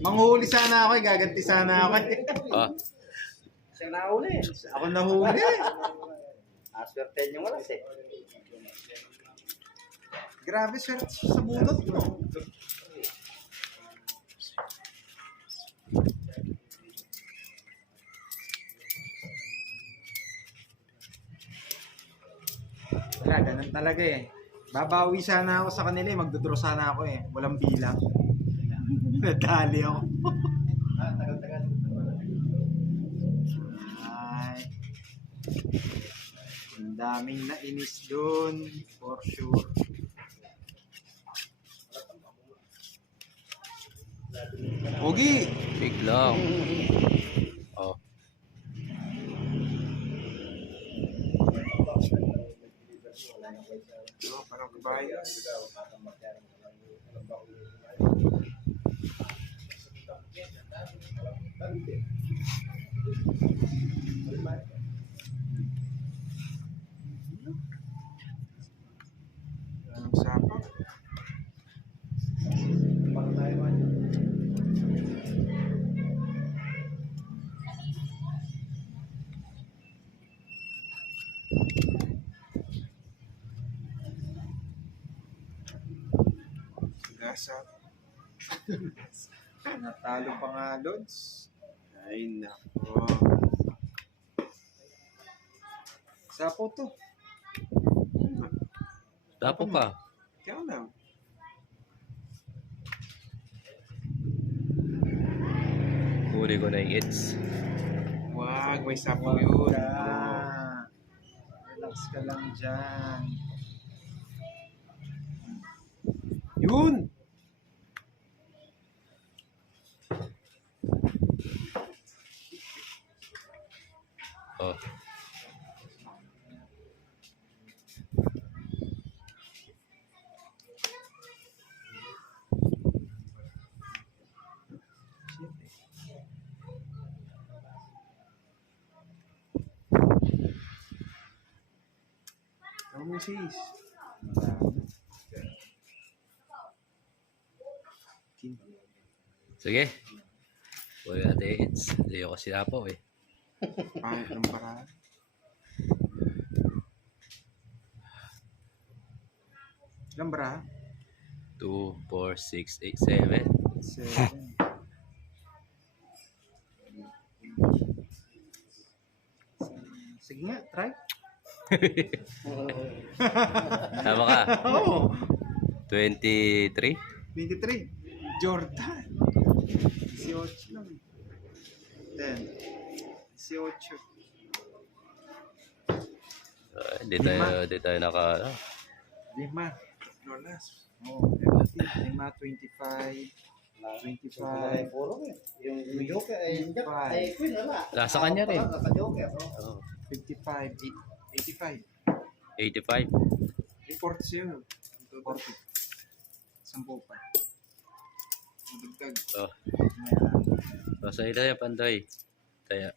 Manghuli sana ako eh. Gaganti sana ako eh. Ah, Siya nahuli. Ako nahuli. Aswerte niyo walas eh. Grabe swerte sa bunot mo. Wala, ganun talaga eh. Babawi sana ako sa kanila eh. Magdodro sana ako eh. Walang bilang. Nadali ako. Ay. Ang daming nainis dun. For sure. Pogi! big lang. Oh, Oh, parang kabayo. Anong sapaw? Gasa. Natalo pa nga, Lods. Ay, nako. Sapaw to. tapo pa. Kaya lang. Huli ko na yung hits. Wag, may sapaw yun. Relax ka lang dyan. Yun! Oh, Ano mo sis? sige. Huli natin yung hits. Hindi ako sinapo eh. Pangit ng paraan. Ilang bara? 2, 4, 6, 8, 7. 7. Sige nga, try. Tama ka. Oo. 23. 23. Jordan. 18 lang. 10. 18. Di tayo naka, ano. 5. Lolas. Oh, 5, 25. 25. Puro eh. Yung joker ay Queen wala. Nasa kanya rin. Naka-joker. Oh, 55. 85. 85. May 40 siya. 40. 10 pa. Dagdag. Oh, Ayan. so sa ila yan, Pandoy. Kaya,